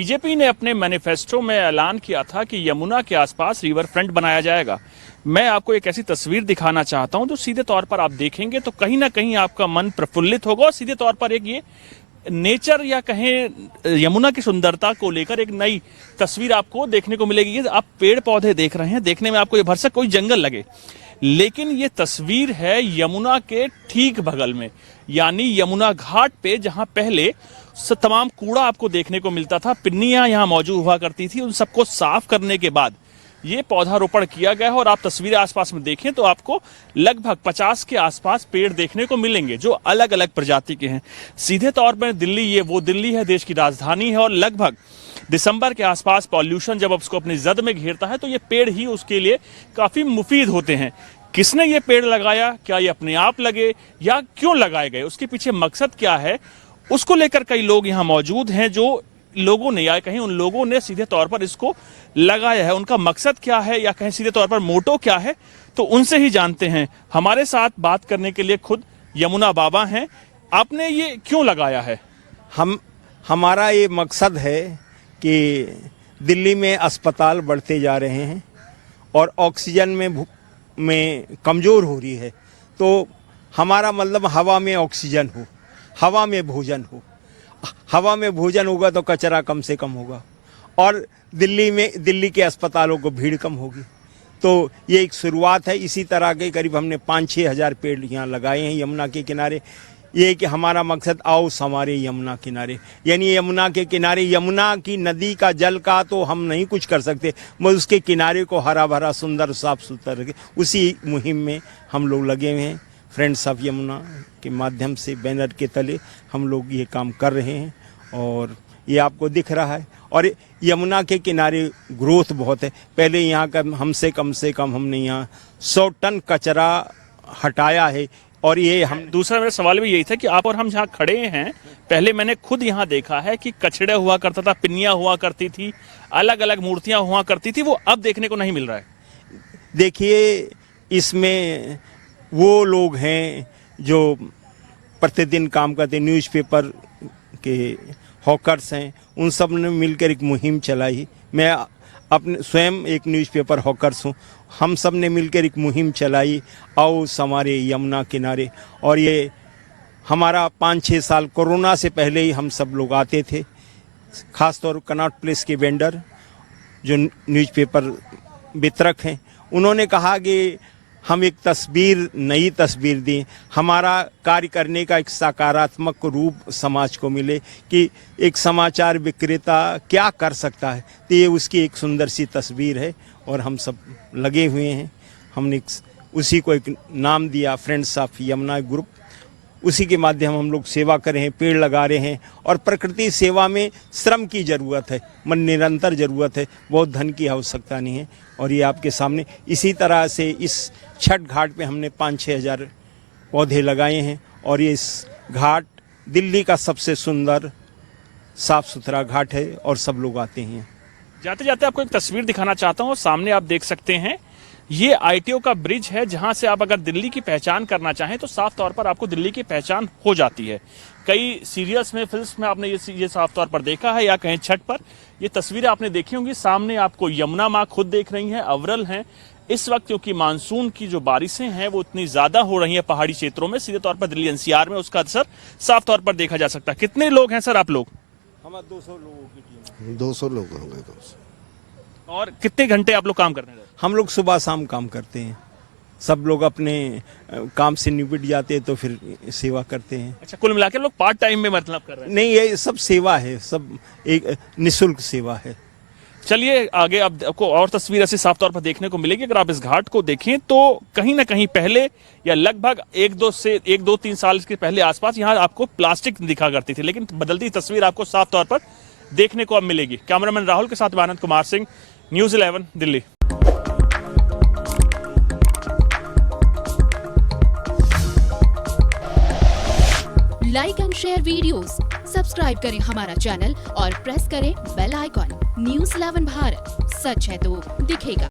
BJP ने अपने manifesto में ऐलान किया था कि यमुना के आसपास रिवर फ्रंट बनाया जाएगा। मैं आपको एक ऐसी तस्वीर दिखाना चाहता हूं जो सीधे तौर पर आप देखेंगे तो कहीं ना कहीं आपका मन प्रफुल्लित होगा और सीधे तौर पर एक ये नेचर या कहें यमुना की सुंदरता को लेकर एक नई तस्वीर आपको देखने को मिलेगी। आप पेड़ पौधे देख रहे हैं, देखने में आपको ये भरसक कोई जंगल लगे, लेकिन ये तस्वीर है यमुना के ठीक बगल में, यानी यमुना घाट पे, जहां पहले तमाम कूड़ा आपको देखने को मिलता था, पिन्नियां यहां मौजूद हुआ करती थी। उन सबको साफ करने के बाद ये पौधारोपण किया गया है और आप तस्वीरें आसपास में देखें तो आपको लगभग 50 के आसपास पेड़ देखने को मिलेंगे जो अलग अलग प्रजाति के हैं। सीधे तौर पर दिल्ली, ये वो दिल्ली है, देश की राजधानी है, और लगभग दिसंबर के आसपास पॉल्यूशन जब उसको अपनी जद में घेरता है तो ये पेड़ ही उसके लिए काफी मुफीद होते हैं। किसने ये पेड़ लगाया, क्या ये अपने आप लगे या क्यों लगाए गए, उसके पीछे मकसद क्या है, उसको लेकर कई लोग यहाँ मौजूद हैं जो लोगों ने या कहीं उन लोगों ने सीधे तौर पर इसको लगाया है। उनका मकसद क्या है या कहीं सीधे तौर पर मोटो क्या है, तो उनसे ही जानते हैं। हमारे साथ बात करने के लिए खुद यमुना बाबा हैं। आपने ये क्यों लगाया है? हमारा ये मकसद है कि दिल्ली में अस्पताल बढ़ते जा रहे हैं और ऑक्सीजन में कमज़ोर हो रही है, तो हमारा मतलब हवा में ऑक्सीजन हो, हवा में भोजन हो। हवा में भोजन होगा तो कचरा कम से कम होगा और दिल्ली के अस्पतालों को भीड़ कम होगी। तो ये एक शुरुआत है। इसी तरह के करीब हमने 5-6 हज़ार पेड़ यहाँ लगाए हैं यमुना के किनारे। ये कि हमारा मकसद आओ संवारे यमुना किनारे, यानी यमुना के किनारे, यमुना की नदी का जल का तो हम नहीं कुछ कर सकते, मगर उसके किनारे को हरा भरा सुंदर साफ सुथरा रखे, उसी मुहिम में हम लोग लगे हुए हैं। फ्रेंड्स ऑफ यमुना के माध्यम से बैनर के तले हम लोग ये काम कर रहे हैं और ये आपको दिख रहा है। और यमुना के किनारे ग्रोथ बहुत है। पहले यहाँ का कम से कम हमने यहाँ 100 टन कचरा हटाया है। और ये हम दूसरा मेरा सवाल भी यही था कि आप और हम जहाँ खड़े हैं, पहले मैंने खुद यहाँ देखा है कि कचड़े हुआ करता था, पिन्नियाँ हुआ करती थी, अलग अलग मूर्तियाँ हुआ करती थी, वो अब देखने को नहीं मिल रहा है। देखिए, इसमें वो लोग हैं जो प्रतिदिन काम करते, न्यूज़पेपर के हॉकर्स हैं, उन सब ने मिलकर एक मुहिम चलाई। मैं अपने स्वयं एक न्यूज़पेपर हॉकर्स हूँ। हम सब ने मिलकर एक मुहिम चलाई, आओ संवारे यमुना किनारे। और ये हमारा 5-6 साल कोरोना से पहले ही हम सब लोग आते थे, ख़ासतौर पर कनॉट प्लेस के वेंडर जो न्यूज़पेपर वितरक हैं, उन्होंने कहा कि हम एक नई तस्वीर दें, हमारा कार्य करने का एक सकारात्मक रूप समाज को मिले कि एक समाचार विक्रेता क्या कर सकता है। तो ये उसकी एक सुंदर सी तस्वीर है और हम सब लगे हुए हैं। हमने उसी को एक नाम दिया, फ्रेंड्स ऑफ यमुना ग्रुप। उसी के माध्यम हम लोग सेवा कर रहे हैं, पेड़ लगा रहे हैं। और प्रकृति सेवा में श्रम की ज़रूरत है, मन निरंतर ज़रूरत है, बहुत धन की आवश्यकता नहीं है। और ये आपके सामने इसी तरह से इस छठ घाट पे हमने 5-6 हज़ार पौधे लगाए हैं। और ये इस घाट दिल्ली का सबसे सुंदर साफ सुथरा घाट है और सब लोग आते हैं। जाते जाते आपको एक तस्वीर दिखाना चाहता हूँ। सामने आप देख सकते हैं, ये आईटीओ का ब्रिज है, जहां से आप अगर दिल्ली की पहचान करना चाहें तो साफ तौर पर आपको दिल्ली की पहचान हो जाती है। कई सीरियल्स में, फिल्म्स में आपने ये साफ तौर पर देखा है या कहीं छठ पर ये तस्वीरें आपने देखी होंगी। सामने आपको यमुना माँ खुद देख रही हैं, अवरल हैं। इस वक्त क्योंकि मानसून की जो बारिशें हैं वो इतनी ज्यादा हो रही हैं पहाड़ी क्षेत्रों में, सीधे तौर पर दिल्ली एनसीआर में उसका असर साफ तौर पर देखा जा सकता है। कितने लोग हैं सर आप लोग? हमारे 200 लोगों की टीम। 200 लोग होंगे। 200। और कितने घंटे आप लोग काम करते हैं? हम लोग सुबह शाम काम करते हैं। सब लोग अपने काम से निपट जाते हैं तो फिर सेवा करते हैं। अच्छा, कुल मिलाकर लोग पार्ट टाइम में मतलब कर रहे हैं? नहीं, ये सब सेवा है, सब एक निःशुल्क सेवा है। चलिए आगे अब आपको और तस्वीर ऐसे साफ तौर पर देखने को मिलेगी। अगर आप इस घाट को देखें तो कहीं ना कहीं पहले या लगभग 1-2-3 साल के पहले आसपास यहाँ आपको प्लास्टिक दिखा करती थी, लेकिन बदलती तस्वीर आपको साफ तौर पर देखने को अब मिलेगी। कैमरामैन राहुल के साथ Anand Kumar Singh, news 11 Delhi. Like and share videos, subscribe करें हमारा चैनल और प्रेस करें बेल आइकॉन। न्यूज़ 11 भारत, सच है तो दिखेगा।